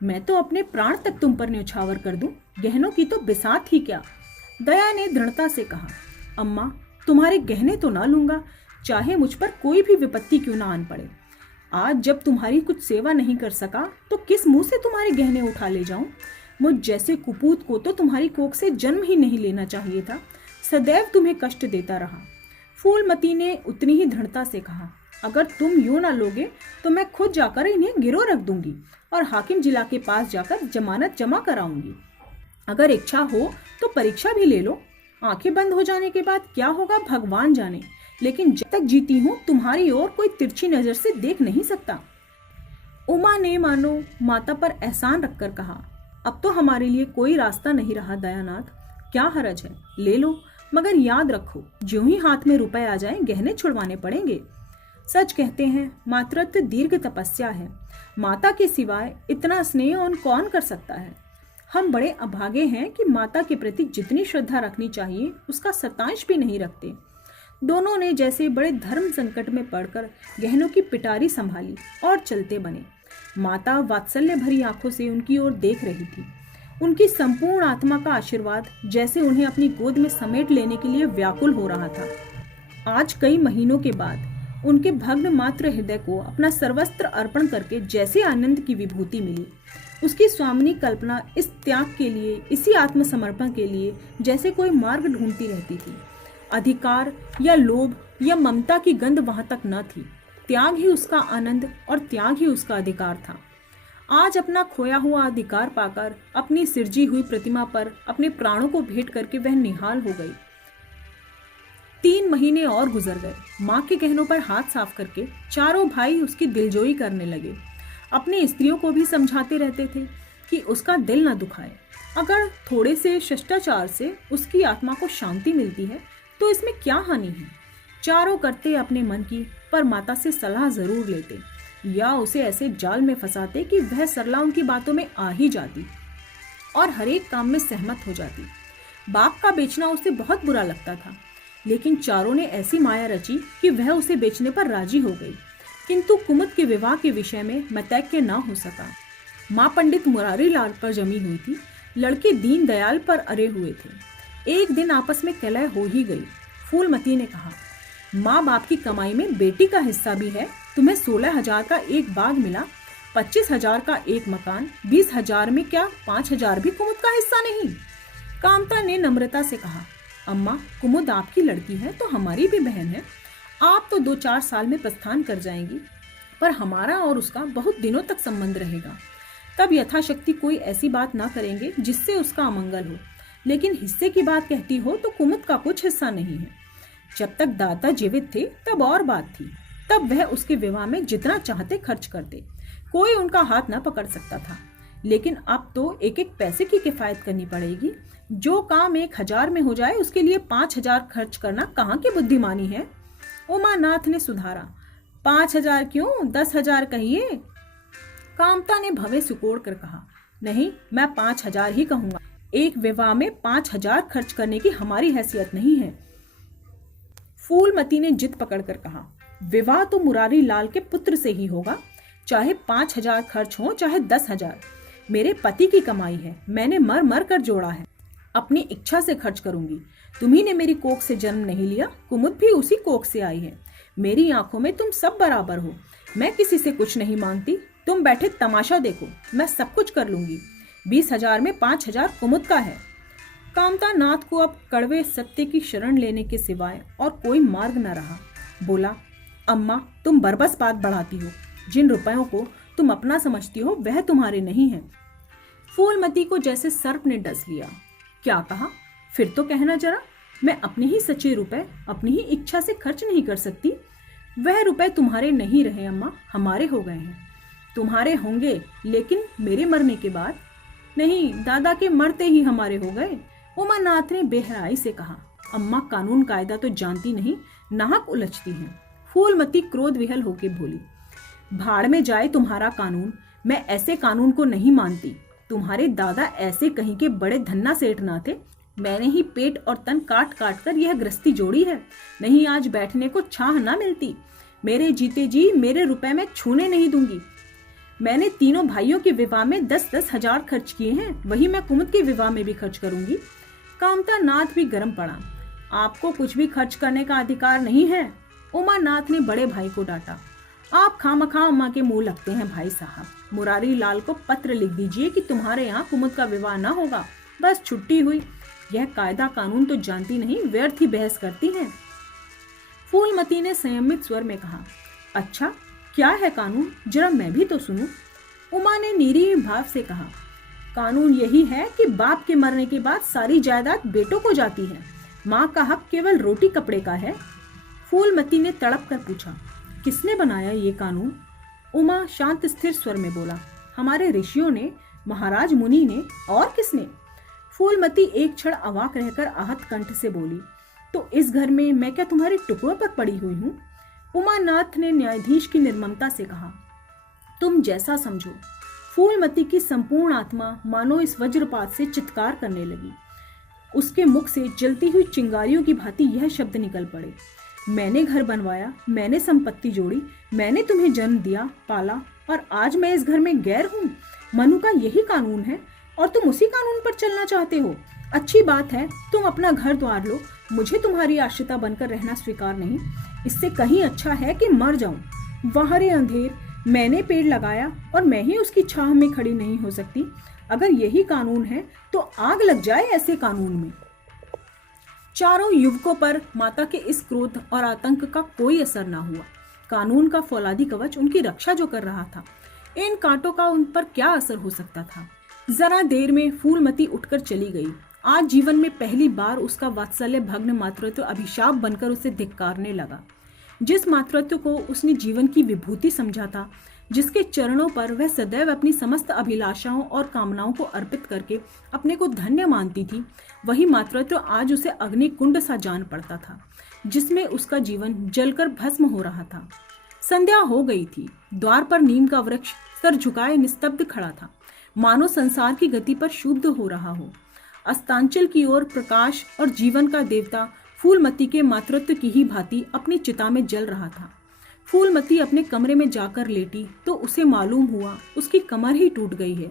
मैं तो अपने प्राण तक तुम पर न्यौछावर कर दूं, गहनों की तो बिसात ही क्या। दया ने दृढ़ता से कहा, अम्मा तुम्हारे गहने तो ना लूंगा, चाहे मुझ पर कोई भी विपत्ति क्यों ना आन पड़े। आज जब तुम्हारी कुछ सेवा नहीं कर सका तो किस मुंह से तुम्हारे गहने उठा ले जाऊं? मुझ जैसे कुपूत को तो तुम्हारी कोख से जन्म ही नहीं लेना चाहिए था, सदैव तुम्हें कष्ट देता रहा। फूलमती ने उतनी ही दृढ़ता से कहा, अगर तुम यूं ना लोगे तो मैं खुद जाकर इन्हें गिरो रख दूंगी और हाकिम जिला के पास जाकर जमानत जमा कराऊंगी। अगर इच्छा हो तो परीक्षा भी ले लो। आंखें बंद हो जाने के बाद क्या होगा भगवान जाने, लेकिन जब तक जीती हूँ तुम्हारी ओर कोई तिरछी नजर से देख नहीं सकता। उमा ने मानो माता पर एहसान रखकर कहा, अब तो हमारे लिए कोई रास्ता नहीं रहा दयानाथ, क्या हरज है, ले लो, मगर याद रखो ज्यों ही हाथ में रुपए आ जाएं गहने छुड़वाने पड़ेंगे। सच कहते हैं मातृत्व दीर्घ तपस्या है, माता के सिवाय इतना स्नेह और कौन कर सकता है। हम बड़े अभागे हैं कि माता के प्रति जितनी श्रद्धा रखनी चाहिए उसका शतांश भी नहीं रखते। दोनों ने जैसे बड़े धर्म संकट में पड़कर गहनों की पिटारी संभाली और चलते बने। माता वात्सल्य भरी आंखों से उनकी ओर देख रही थी। उनकी संपूर्ण आत्मा का आशीर्वाद जैसे उन्हें अपनी गोद में समेट लेने के लिए व्याकुल हो रहा था। आज कई महीनों के बाद उनके भग्न मात्र हृदय को अपना सर्वस्त्र अर्पण करके जैसे आनंद की विभूति मिली, उसकी स्वामिनी कल्पना इस त्याग के लिए, इसी आत्मसमर्पण के लिए जैसे कोई मार्ग ढूंढती रहती थी। अधिकार या लोभ या ममता की गंध वहां तक न थी। त्याग ही उसका आनंद और त्याग ही उसका अधिकार था। आज अपना खोया हुआ अधिकार पाकर अपनी सिरजी हुई प्रतिमा पर अपने प्राणों को भेंट करके वह निहाल हो गई। 3 महीने और गुजर गए। माँ के गहनों पर हाथ साफ करके चारों भाई उसकी दिलजोई करने लगे। अपनी स्त्रियों को भी समझाते रहते थे कि उसका दिल न दुखाए। अगर थोड़े से शिष्टाचार से उसकी आत्मा को शांति मिलती है तो इसमें क्या हानि है। चारों करते अपने मन की, पर माता से सलाह जरूर लेते या उसे ऐसे जाल में फंसाते कि वह सरला उनकी बातों में आ ही जाती और हर एक काम में सहमत हो जाती। बाप का बेचना उसे बहुत बुरा लगता था, लेकिन चारों ने ऐसी माया रची कि वह उसे बेचने पर राजी हो गई। किंतु कुमुद के विवाह के विषय में मतैक्य न हो सका। माँ पंडित मुरारी लाल पर जमी हुई थी, लड़के दीन दयाल पर अरे हुए थे। एक दिन आपस में कलह हो ही गई। फूलमती ने कहा, माँ बाप की कमाई में बेटी का हिस्सा भी है। तुम्हें 16,000 का एक बाग मिला, 25,000 का एक मकान, 20,000 में क्या 5,000 भी कुमुद का हिस्सा नहीं। कामता ने नम्रता से कहा, अम्मा कुमुद आपकी लड़की है तो हमारी भी बहन है। आप तो 2-4 साल में प्रस्थान कर जाएंगी, पर हमारा और उसका बहुत दिनों तक संबंध रहेगा। तब यथाशक्ति कोई ऐसी बात ना करेंगे जिससे उसका अमंगल हो। लेकिन हिस्से की बात कहती हो तो कुमुद का कुछ हिस्सा नहीं है। जब तक दादा जीवित थे तब और बात थी, तब वह उसके विवाह में जितना चाहते खर्च करते, कोई उनका हाथ न पकड़ सकता था। लेकिन अब तो एक एक पैसे की किफायत करनी पड़ेगी। जो काम 1,000 में हो जाए उसके लिए 5,000 खर्च करना कहाँ की बुद्धिमानी है। उमानाथ ने सुधारा, 5,000 क्यों, 10,000 कहिए। कामता ने भवें सिकोड़ कर कहा, नहीं मैं 5,000 ही कहूंगा। एक विवाह में 5,000 खर्च करने की हमारी हैसियत नहीं है। फूलमती ने जिद पकड़कर कहा, विवाह तो मुरारी लाल के पुत्र से ही होगा, चाहे 5,000 खर्च हो चाहे 10,000। मेरे पति की कमाई है, मैंने मर मर कर जोड़ा है, अपनी इच्छा से खर्च करूंगी। तुम्ही ने मेरी कोख से जन्म नहीं लिया, कुमुद भी उसी कोख से आई है। मेरी आंखों में तुम सब बराबर हो। मैं किसी से कुछ नहीं मांगती, तुम बैठे तमाशा देखो, मैं सब कुछ कर लूंगी। 20,000 में 5,000 कुमुद का है। कामता नाथ को अब कड़वे सत्य की शरण लेने के सिवाय और कोई मार्ग न रहा। बोला, अम्मा तुम बरबस बात बढ़ाती हो। जिन रुपयों को तुम अपना समझती हो वह तुम्हारे नहीं है। फूलमती को जैसे सर्प ने डस लिया। क्या कहा, फिर तो कहना जरा। मैं अपने ही सच्चे रुपए अपनी ही इच्छा से खर्च नहीं कर सकती। वह रुपए तुम्हारे नहीं रहे अम्मा, हमारे हो गए हैं। तुम्हारे होंगे लेकिन मेरे मरने के बाद नहीं, दादा के मरते ही हमारे हो गए। उमानाथ ने बेहराई से कहा, अम्मा कानून कायदा तो जानती नहीं, नाहक उलझती हैं। फूलमती क्रोध विहल होके बोली, भाड़ में जाए तुम्हारा कानून, मैं ऐसे कानून को नहीं मानती। तुम्हारे दादा ऐसे कहीं के बड़े धन्ना सेठ ना थे। मैंने ही पेट और तन काट काट कर यह गृहस्थी जोड़ी है, नहीं आज बैठने को छाह ना मिलती। मेरे जीते जी मेरे रुपए में छूने नहीं दूंगी। मैंने तीनों भाइयों के विवाह में 10-10 हजार खर्च किए हैं, वही मैं कुमुद के विवाह में भी खर्च करूंगी। कामता नाथ भी गर्म पड़ा, आपको कुछ भी खर्च करने का अधिकार नहीं है। उमानाथ ने बड़े भाई को डांटा, आप खामखा अम्मा के मुंह लगते हैं भाई साहब। मुरारी लाल को पत्र लिख दीजिए कि तुम्हारे यहाँ कुमुद का विवाह ना होगा, बस छुट्टी हुई। यह कायदा कानून तो जानती नहीं, व्यर्थ ही बहस करती हैं। फूलमती ने संयमित स्वर में कहा, अच्छा क्या है कानून, जरा मैं भी तो सुनूं। उमा ने निरीह भाव से कहा, कानून यही है कि बाप के मरने के बाद सारी जायदाद बेटों को जाती है। माँ का हक केवल रोटी कपड़े का है? फूलमती ने तड़प कर पूछा। किसने बनाया ये कानून? उमा शांत स्थिर स्वर में बोला, हमारे ऋषियों ने, महाराज मुनि ने, और किसने? फूलमती एक क्षण अवाक रहकर आहत कंठ से बोली, तो इस घर में मैं क्या तुम्हारे टुकड़ों पर पड़ी हुई हूँ? उमानाथ ने न्यायाधीश की निर्ममता से कहा, तुम जैसा समझो। फूलमती की संपूर्ण आत्मा मानो इस वज्रपात से चित्कार करने लगी। उसके मुख से जलती हुई चिंगारियों की भांति यह शब्द निकल पड़े, मैंने घर बनवाया, मैंने संपत्ति जोड़ी, मैंने तुम्हें जन्म दिया, पाला, और आज मैं इस घर में गैर हूँ? मनु का यही कानून है और तुम उसी कानून पर चलना चाहते हो? अच्छी बात है, तुम अपना घर द्वार लो, मुझे तुम्हारी आश्रिता बनकर रहना स्वीकार नहीं। इससे कहीं अच्छा है कि मर जाऊं। वहाँ रे अंधेर, मैंने पेड़ लगाया और मैं ही उसकी छाह में खड़ी नहीं हो सकती। अगर यही कानून है तो आग लग जाए ऐसे कानून में। चारों युवकों पर माता के इस क्रोध और आतंक का कोई असर न हुआ। कानून का फौलादी कवच उनकी रक्षा जो कर रहा था, इन कांटों का उन पर क्या असर हो सकता था? जरा देर में फूलमती उठकर चली गई। आज जीवन में पहली बार उसका वात्सल्य भग्न मातृत्व अभिशाप बनकर उसे धिक्कारने लगा। जिस मातृत्व को उसने जीवन की विभूति समझा था, जिसके चरणों पर वह सदैव अपनी समस्त अभिलाषाओं और कामनाओं को अर्पित करके अपने को धन्य मानती थी, वही मातृत्व आज उसे अग्नि कुंड सा जान पड़ता था, जिसमें उसका जीवन जलकर भस्म हो रहा था। संध्या हो गई थी। द्वार पर नीम का वृक्ष सर झुकाए निस्तब्ध खड़ा था, मानो संसार की गति पर शुद्ध हो रहा हो। अस्तांचल की ओर प्रकाश और जीवन का देवता फूलमती के मातृत्व की ही भांति अपनी चिता में जल रहा था। फूलमती अपने कमरे में जाकर लेटी तो उसे मालूम हुआ उसकी कमर ही टूट गई है।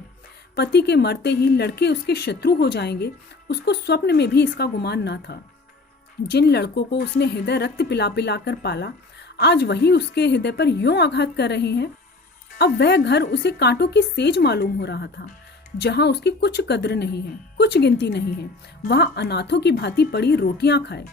पति के मरते ही लड़के उसके शत्रु हो जाएंगे, उसको स्वप्न में भी इसका गुमान न था। जिन लड़कों को उसने हृदय रक्त पिला पिला कर पाला, आज वही उसके हृदय पर यूं आघात कर रहे हैं। अब वह घर उसे कांटों की सेज मालूम हो रहा था। जहां उसकी कुछ कद्र नहीं है, कुछ गिनती नहीं है, वहां अनाथों की भांति पड़ी रोटियां खाए।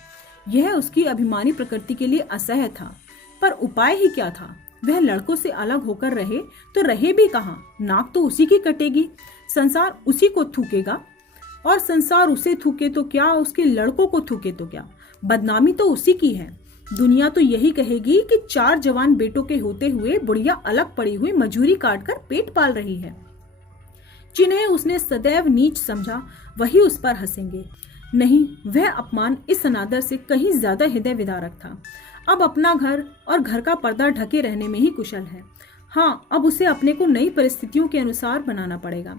यह उसकी अभिमानी प्रकृति के लिए असह्य था, पर उपाय ही क्या था? वह लड़कों से अलग होकर रहे तो रहे भी कहाँ? नाक तो उसी की कटेगी, संसार उसी को थूकेगा, और संसार उसे थूके तो क्या, उसके लड़कों को थूके तो क्या, बदनामी तो उसी की है। दुनिया तो यही कहेगी कि 4 जवान बेटों के होते हुए बुढ़िया अलग पड़ी हुई मजूरी काटकर पेट पाल रही है। जिन्हें उसने सदैव नीच समझा, वही उस पर हंसेंगे। नहीं, वह अपमान इस अनादर से कहीं ज्यादा हृदय विदारक था। अब अपना घर और घर का पर्दा ढके रहने में ही कुशल है। हाँ, अब उसे अपने को नई परिस्थितियों के अनुसार बनाना पड़ेगा।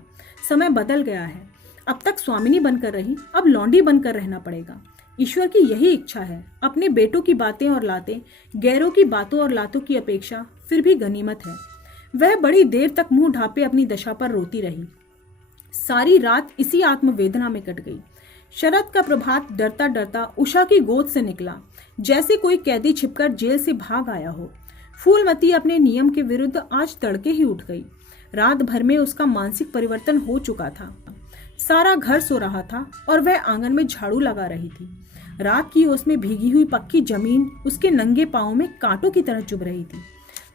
समय बदल गया है। अब तक स्वामिनी बनकर रही, अब लौंडी बनकर रहना पड़ेगा। ईश्वर की यही इच्छा है। अपने बेटों की बातें और लातें गैरों की बातों और लातों की अपेक्षा फिर भी गनीमत है। वह बड़ी देर तक मुंह ढांपे अपनी दशा पर रोती रही। सारी रात इसी आत्मवेदना में कट गई। शरद का प्रभात डरता डरता उषा की गोद से निकला, जैसे कोई कैदी छिपकर जेल से भाग आया हो। फूलमती अपने नियम के विरुद्ध आज तड़के ही उठ गई। रात भर में उसका मानसिक परिवर्तन हो चुका था। सारा घर सो रहा था और वह आंगन में झाड़ू लगा रही थी। रात की ओस में भीगी हुई पक्की जमीन उसके नंगे पांवों में कांटों की तरह चुभ रही थी।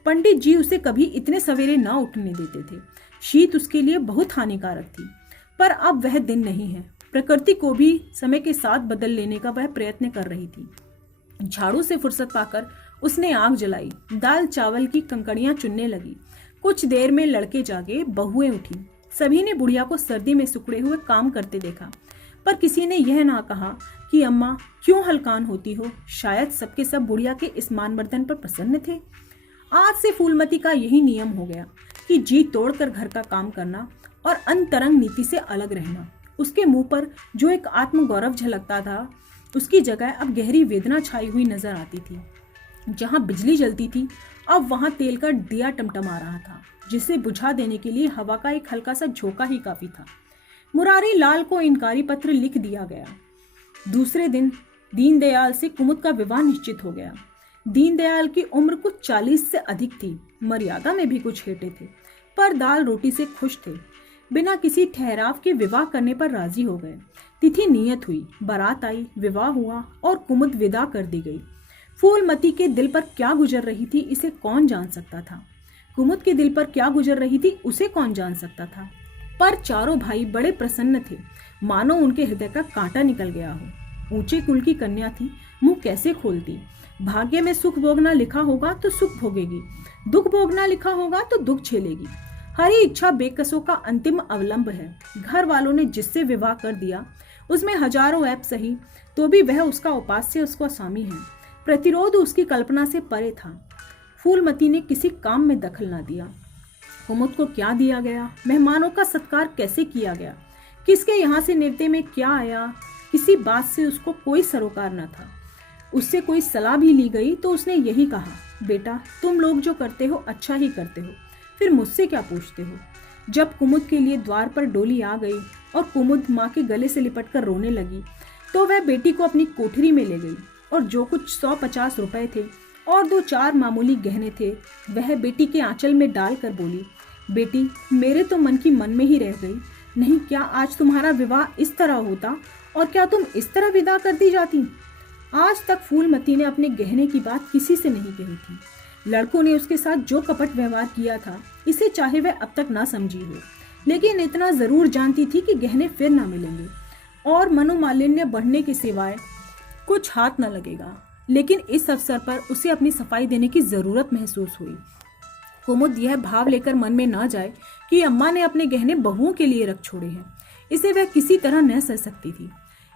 पंडित जी उसे कभी इतने सवेरे न उठने देते थे। शीत उसके लिए बहुत हानिकारक थी, पर अब वह दिन नहीं है। प्रकृति को भी समय के साथ बदल लेने का वह प्रयत्न कर रही थी। झाड़ू से फुर्सत पाकर उसने आग जलाई, दाल चावल की कंकड़ियां चुनने लगी। कुछ देर में लड़के जागे, बहुएं उठी। सभी ने बुढ़िया को सर्दी में सुखड़े हुए काम करते देखा, पर किसी ने यह ना कहा कि अम्मा क्यों हलकान होती हो। शायद सबके सब बुढ़िया के इस मानवर्धन पर प्रसन्न थे। आज से फूलमती का यही नियम हो गया कि जी तोड़कर घर का काम करना और अंतरंग नीति से अलग रहना। उसके मुंह पर जो एक आत्मगौरव झलकता था, उसकी जगह अब गहरी वेदना छाई हुई नजर आती थी। जहां बिजली जलती थी, अब वहां तेल का दिया टमटमा रहा था, जिसे बुझा देने के लिए हवा का एक हल्का सा झोंका ही काफी था। मुरारी लाल को इनकारी पत्र लिख दिया गया। दूसरे दिन दीनदयाल से कुमुद का विवाह निश्चित हो गया। दीनदयाल की उम्र कुछ 40 से अधिक थी। मर्यादा में भी कुछ हेटे थे, पर दाल रोटी से खुश थे। बिना किसी ठहराव के विवाह करने पर राजी हो गए। तिथि नियत हुई, बारात आई, विवाह हुआ और कुमुद विदा कर दी गई। फूलमती के दिल पर क्या गुजर रही थी, इसे कौन जान सकता था। कुमुद के दिल पर क्या गुजर रही थी, उसे कौन जान सकता था। पर चारों भाई बड़े प्रसन्न थे, मानो उनके हृदय का कांटा निकल गया हो। ऊंचे कुल की कन्या थी, मुंह कैसे खोलती। भाग्य में सुख भोगना लिखा होगा तो सुख भोगेगी, दुख भोगना लिखा होगा तो दुख झेलेगी। हरी इच्छा बेकसों का अंतिम अवलंब है। घर वालों ने जिससे विवाह कर दिया उसमें हजारों ऐप सही, तो भी वह उसका उपास्य, उसका स्वामी है। प्रतिरोध उसकी कल्पना से परे था। फूलमती ने किसी काम में दखल ना दिया। कुमुद को क्या दिया गया, मेहमानों का सत्कार कैसे किया गया, किसके यहाँ से न्योते में क्या आया, किसी बात से उसको कोई सरोकार न था। उससे कोई सलाह भी ली गई तो उसने यही कहा, बेटा तुम लोग जो करते हो अच्छा ही करते हो, फिर मुझसे क्या पूछते हो। जब कुमुद के लिए द्वार पर डोली आ गई और कुमुद माँ के गले से लिपटकर रोने लगी तो वह बेटी को अपनी कोठरी में ले गई और जो कुछ 150 रुपए थे और 2-4 मामूली गहने थे वह बेटी के आंचल में डालकर बोली, बेटी मेरे तो मन की मन में ही रह गई। नहीं क्या आज तुम्हारा विवाह इस तरह होता और क्या तुम इस तरह विदा कर दी जाती। आज तक फूलमती ने अपने गहने की बात किसी से नहीं कही थी। लड़कों ने उसके साथ जो कपट व्यवहार किया था इसे चाहे वह अब तक ना समझी हो, लेकिन इतना जरूर जानती थी कि गहने फिर ना मिलेंगे और मनोमालिन्य बढ़ने के सिवाय कुछ हाथ न लगेगा। लेकिन इस अवसर पर उसे अपनी सफाई देने की जरूरत महसूस हुई। कुमुद यह भाव लेकर मन में ना जाए कि अम्मा ने अपने गहने बहुओं के लिए रख छोड़े हैं, इसे वह किसी तरह न सह सकती थी।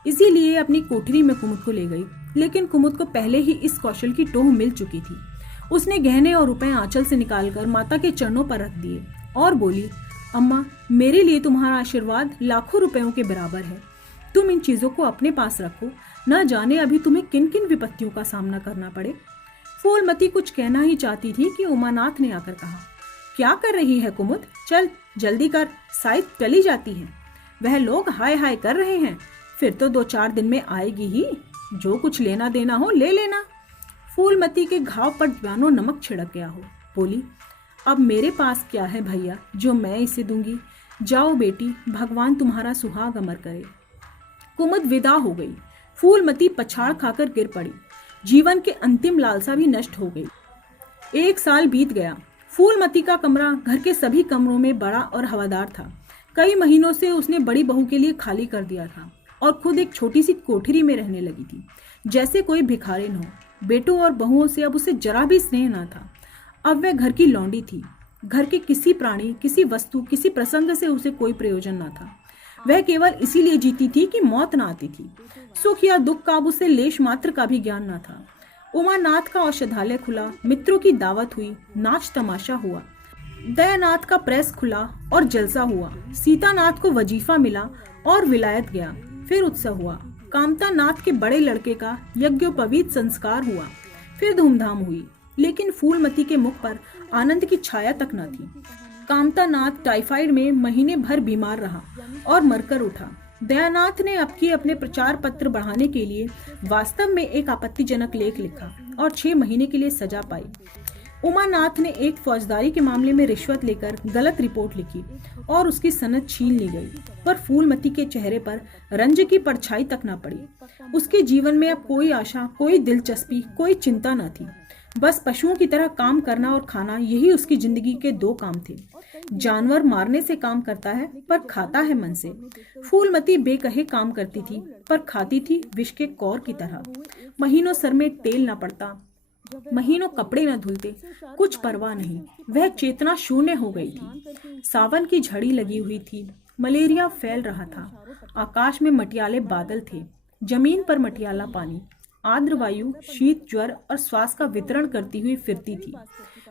इसीलिए अपनी कोठरी में कुमुद को ले गई, लेकिन कुमुद को पहले ही इस कौशल की टोह मिल चुकी थी। उसने गहने और रुपए आंचल से निकालकर माता के चरणों पर रख दिए और बोली, अम्मा मेरे लिए तुम्हारा आशीर्वाद लाखों रुपयों के बराबर है। तुम इन चीजों को अपने पास रखो, न जाने अभी तुम्हें किन किन विपत्तियों का सामना करना पड़े। फूलमती कुछ कहना ही चाहती थी कि उमानाथ ने आकर कहा, क्या कर रही है कुमुद, चल जल्दी कर, शायद चली जाती है। वह लोग हाय हाय कर रहे हैं, फिर तो 2-4 दिन में आएगी ही, जो कुछ लेना देना हो ले लेना। फूलमती के घाव पर जानो नमक छिड़क गया हो। बोली, अब मेरे पास क्या है भैया जो मैं इसे दूंगी। जाओ बेटी, भगवान तुम्हारा सुहाग अमर करे। कुमुद विदा हो गई। फूलमती पछाड़ खाकर गिर पड़ी। जीवन के अंतिम लालसा भी नष्ट हो गई। 1 साल बीत गया। फूलमती का कमरा घर के सभी कमरों में बड़ा और हवादार था। कई महीनों से उसने बड़ी बहू के लिए खाली कर दिया था और खुद एक छोटी सी कोठरी में रहने लगी थी, जैसे कोई भिखारिन हो। बेटों और बहुओं से अब उसे जरा भी स्नेह न था। अब वह घर की लौंडी थी। घर के किसी प्राणी, किसी वस्तु, किसी प्रसंग से उसे कोई प्रयोजन न था। वह केवल इसीलिए जीती थी कि मौत न आती थी। सुख या दुख का अब उसे लेश मात्र का भी ज्ञान न था। उमानाथ का औषधालय खुला, मित्रों की दावत हुई, नाच तमाशा हुआ। दयानाथ का प्रेस खुला और जलसा हुआ। सीतानाथ को वजीफा मिला और विलायत गया। फिर उत्सव हुआ। कामता नाथ के बड़े लड़के का यज्ञोपवीत संस्कार हुआ। फिर धूमधाम हुई, लेकिन फूलमती के मुख पर आनंद की छाया तक न थी। कामता नाथ टाइफाइड में महीने भर बीमार रहा और मरकर उठा। दयानाथ ने अपने प्रचार पत्र बढ़ाने के लिए वास्तव में एक आपत्तिजनक लेख लिखा और 6 महीने के लिए सजा पाई। उमानाथ ने एक फौजदारी के मामले में रिश्वत लेकर गलत रिपोर्ट लिखी और उसकी सनद छीन ली गई, पर फूलमती के चेहरे पर रंज की परछाई तक न पड़ी। उसके जीवन में अब कोई आशा, कोई दिलचस्पी, कोई चिंता न थी। बस पशुओं की तरह काम करना और खाना, यही उसकी जिंदगी के 2 काम थे। जानवर मारने से काम करता है पर खाता है मन से। फूलमती बेकहे काम करती थी पर खाती थी विष के कौर की तरह। महीनों सर में तेल न पड़ता, महीनों कपड़े न धुलते, कुछ परवाह नहीं। वह चेतना शून्य हो गई थी। सावन की झड़ी लगी हुई थी। मलेरिया फैल रहा था। आकाश में मटियाले बादल थे, जमीन पर मटियाला पानी। आर्द्र वायु शीत, ज्वर और श्वास का वितरण करती हुई फिरती थी।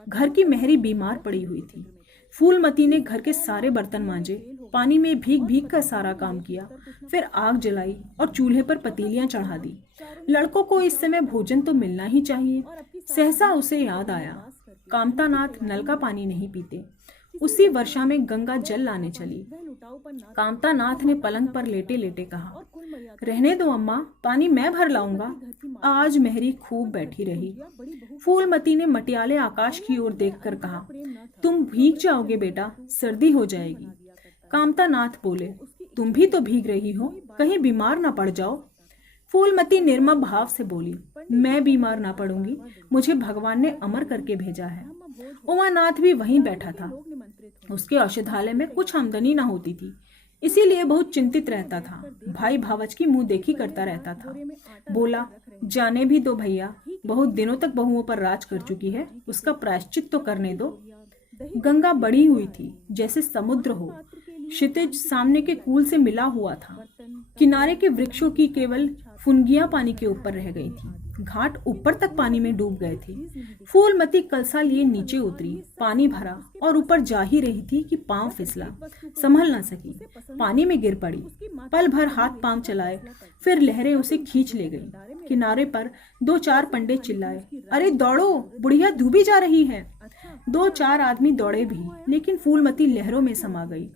घर की मेहरी बीमार पड़ी हुई थी। फूलमती ने घर के सारे बर्तन मांजे, पानी में भीग भीग कर सारा काम किया, फिर आग जलाई और चूल्हे पर पतीलियां चढ़ा दी। लड़कों को इस समय भोजन तो मिलना ही चाहिए। सहसा उसे याद आया, कामतानाथ नल का पानी नहीं पीते। उसी वर्षा में गंगा जल लाने चली। कामतानाथ ने पलंग पर लेटे लेटे कहा, रहने दो अम्मा, पानी मैं भर लाऊंगा। आज मेहरी खूब बैठी रही। फूलमती ने मटियाले आकाश की ओर देखकर कहा, तुम भीग जाओगे बेटा, सर्दी हो जाएगी। कामतानाथ बोले, तुम भी तो भीग रही हो, कहीं बीमार ना पड़ जाओ। फूलमती निर्मम भाव से बोली, मैं बीमार ना पड़ूंगी, मुझे भगवान ने अमर करके भेजा है। उमानाथ भी वहीं बैठा था। उसके औषधालय में कुछ आमदनी ना होती थी। इसीलिए बहुत चिंतित रहता था। भाई भावच की मुंह देखी करता रहता था। बोला, जाने भी दो भैया, बहुत दिनों तक बहुओं पर राज कर चुकी है, उसका प्रायश्चित तो करने दो। गंगा बड़ी हुई थी जैसे समुद्र हो। क्षितिज सामने के कूल से मिला हुआ था। किनारे के वृक्षों की केवल फुनगियां पानी के ऊपर रह गई थी। घाट ऊपर तक पानी में डूब गए थे। फूलमती कलसा लिए नीचे उतरी, पानी भरा और ऊपर जा ही रही थी कि पांव फिसला, संभल न सकी, पानी में गिर पड़ी। पल भर हाथ पांव चलाए, फिर लहरें उसे खींच ले गई। किनारे पर 2-4 पंडित चिल्लाए, अरे दौड़ो, बुढ़िया डूबी जा रही है। 2-4 आदमी दौड़े भी, लेकिन फूलमती लहरों में समा गई,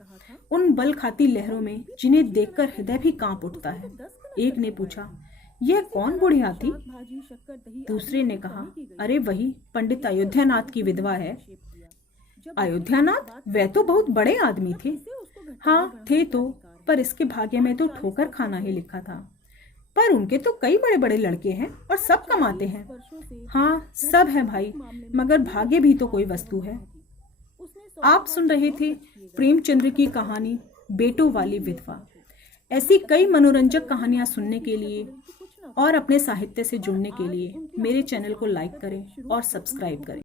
उन बल खाती लहरों में जिन्हें देखकर हृदय भी कांप उठता है। एक ने पूछा, यह कौन बुढ़िया थी? दूसरे ने कहा, अरे वही पंडित अयोध्यानाथ की विधवा है। अयोध्यानाथ? वह तो बहुत बड़े आदमी थे। हाँ थे तो, पर इसके भाग्य में तो ठोकर खाना ही लिखा था। पर उनके तो कई बड़े बड़े लड़के हैं और सब कमाते हैं। हाँ सब है भाई, मगर भाग्य भी तो कोई वस्तु है। आप सुन रहे थे प्रेमचंद्र की कहानी बेटों वाली विधवा। ऐसी कई मनोरंजक कहानियां सुनने के लिए और अपने साहित्य से जुड़ने के लिए मेरे चैनल को लाइक करें और सब्सक्राइब करें।